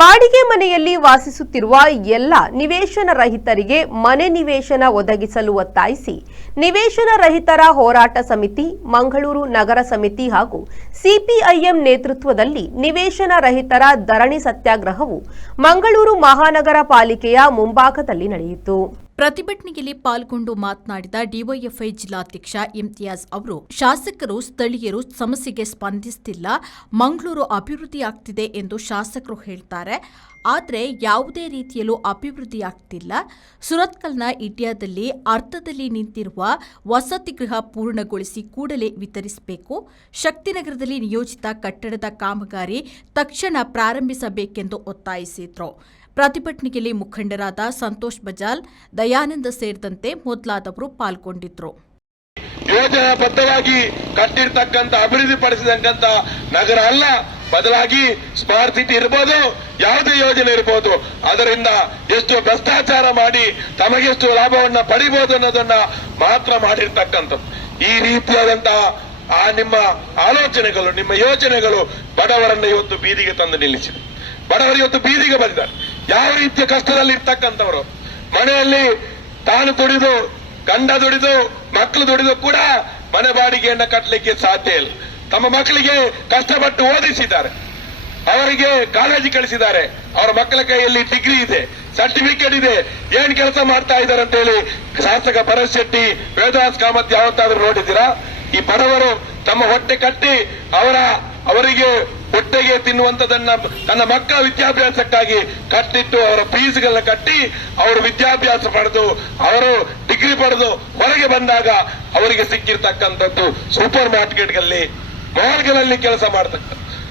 ಬಾಡಿಗೆ ಮನೆಯಲ್ಲಿ ವಾಸಿಸುತ್ತಿರುವ ಎಲ್ಲ ನಿವೇಶನ ರಹಿತರಿಗೆ ಮನೆ ನಿವೇಶನ ಒದಗಿಸಲು ಒತ್ತಾಯಿಸಿ ನಿವೇಶನ ರಹಿತರ ಹೋರಾಟ ಸಮಿತಿ, ಮಂಗಳೂರು ನಗರ ಸಮಿತಿ ಹಾಗೂ ಸಿಪಿಐಎಂ ನೇತೃತ್ವದಲ್ಲಿ ನಿವೇಶನ ರಹಿತರ ಧರಣಿ ಸತ್ಯಾಗ್ರಹವು ಮಂಗಳೂರು ಮಹಾನಗರ ಪಾಲಿಕೆಯ ಮುಂಭಾಗದಲ್ಲಿ ನಡೆಯಿತು. ಪ್ರತಿಭಟನೆಯಲ್ಲಿ ಪಾಲ್ಗೊಂಡು ಮಾತನಾಡಿದ ಡಿವೈಎಫ್ಐ ಜಿಲ್ಲಾಧ್ಯಕ್ಷ ಇಮ್ತಿಯಾಜ್ ಅವರು, ಶಾಸಕರು ಸ್ಥಳೀಯರು ಸಮಸ್ಯೆಗೆ ಸ್ಪಂದಿಸುತ್ತಿಲ್ಲ, ಮಂಗಳೂರು ಅಭಿವೃದ್ಧಿಯಾಗ್ತಿದೆ ಎಂದು ಶಾಸಕರು ಹೇಳ್ತಾರೆ. ಆದರೆ ಯಾವುದೇ ರೀತಿಯಲ್ಲೂ ಅಭಿವೃದ್ಧಿಯಾಗ್ತಿಲ್ಲ. ಸುರತ್ಕಲ್ನ ಇಡ್ಯಾದಲ್ಲಿ ಅರ್ಧದಲ್ಲಿ ನಿಂತಿರುವ ವಸತಿ ಗೃಹ ಪೂರ್ಣಗೊಳಿಸಿ ಕೂಡಲೇ ವಿತರಿಸಬೇಕು. ಶಕ್ತಿನಗರದಲ್ಲಿ ನಿಯೋಜಿತ ಕಟ್ಟಡದ ಕಾಮಗಾರಿ ತಕ್ಷಣ ಪ್ರಾರಂಭಿಸಬೇಕೆಂದು ಒತ್ತಾಯಿಸಿದರು. ಪ್ರತಿಭಟನೆಯಲ್ಲಿ ಮುಖಂಡರಾದ ಸಂತೋಷ್ ಬಜಾಲ್, ದಯಾನಂದ ಸೇರಿದಂತೆ ಮೊದಲಾದವರು ಪಾಲ್ಗೊಂಡಿದ್ರು. ಯೋಜನಾಬದ್ಧವಾಗಿ ಕಟ್ಟಿರ್ತಕ್ಕಂಥ ಅಭಿವೃದ್ಧಿಪಡಿಸಿದಂತ ನಗರ ಅಲ್ಲ, ಬದಲಾಗಿ ಸ್ಮಾರ್ಟ್ ಸಿಟಿ ಇರಬಹುದು, ಯಾವುದೇ ಯೋಜನೆ ಇರಬಹುದು, ಅದರಿಂದ ಎಷ್ಟು ಭ್ರಷ್ಟಾಚಾರ ಮಾಡಿ ತಮಗೆಷ್ಟು ಲಾಭವನ್ನ ಪಡಿಬಹುದು ಅನ್ನೋದನ್ನ ಮಾತ್ರ ಮಾಡಿರ್ತಕ್ಕಂಥದ್ದು. ಈ ರೀತಿಯಾದಂತಹ ನಿಮ್ಮ ಆಲೋಚನೆಗಳು, ನಿಮ್ಮ ಯೋಜನೆಗಳು ಬಡವರನ್ನ ಇವತ್ತು ಬೀದಿಗೆ ತಂದು ನಿಲ್ಲಿಸಿದೆ. ಬಡವರು ಇವತ್ತು ಬೀದಿಗೆ ಬಂದಿದ್ದಾರೆ. ಯಾವ ರೀತಿಯ ಕಷ್ಟದಲ್ಲಿ ಇರ್ತಕ್ಕಂಥವರು, ಮನೆಯಲ್ಲಿ ತಾನು ದುಡಿದು, ಗಂಡ ದುಡಿದು, ಮಕ್ಕಳು ದುಡಿದು ಕೂಡ ಮನೆ ಬಾಡಿಗೆಯನ್ನ ಕಟ್ಟಲಿಕ್ಕೆ ಸಾಧ್ಯ ಇಲ್ಲ. ತಮ್ಮ ಮಕ್ಕಳಿಗೆ ಕಷ್ಟಪಟ್ಟು ಓದಿಸಿದ್ದಾರೆ, ಅವರಿಗೆ ಕಾಲೇಜ್ ಕಳಿಸಿದ್ದಾರೆ, ಅವರ ಮಕ್ಕಳ ಕೈಯಲ್ಲಿ ಡಿಗ್ರಿ ಇದೆ, ಸರ್ಟಿಫಿಕೇಟ್ ಇದೆ, ಏನ್ ಕೆಲಸ ಮಾಡ್ತಾ ಇದ್ದಾರೆ ಅಂತ ಹೇಳಿ ಶಾಸಕ ಭರತ್ ಶೆಟ್ಟಿ, ವೇದವಾಸ್ ಕಾಮತ್ ಯಾವತ್ತಾದ್ರೂ ನೋಡಿದ್ದೀರಾ? ಈ ಬಡವರು ತಮ್ಮ ಹೊಟ್ಟೆ ಕಟ್ಟಿ ಅವರಿಗೆ ಹೊಟ್ಟೆಗೆ ತಿನ್ನುವಂತದನ್ನ ತನ್ನ ಮಕ್ಕಳ ವಿದ್ಯಾಭ್ಯಾಸಕ್ಕಾಗಿ ಕಟ್ಟಿಟ್ಟು ಅವರ ಫೀಸ್ಗಳನ್ನ ಕಟ್ಟಿ ಅವರು ವಿದ್ಯಾಭ್ಯಾಸ ಪಡೆದು ಅವರು ಡಿಗ್ರಿ ಪಡೆದು ಹೊರಗೆ ಬಂದಾಗ ಅವರಿಗೆ ಸಿಕ್ಕಿರ್ತಕ್ಕಂಥದ್ದು ಸೂಪರ್ ಮಾರ್ಕೆಟ್ಗಳಲ್ಲಿ, ಮಾಲ್ಗಳಲ್ಲಿ ಕೆಲಸ ಮಾಡ್ತಕ್ಕಂಥ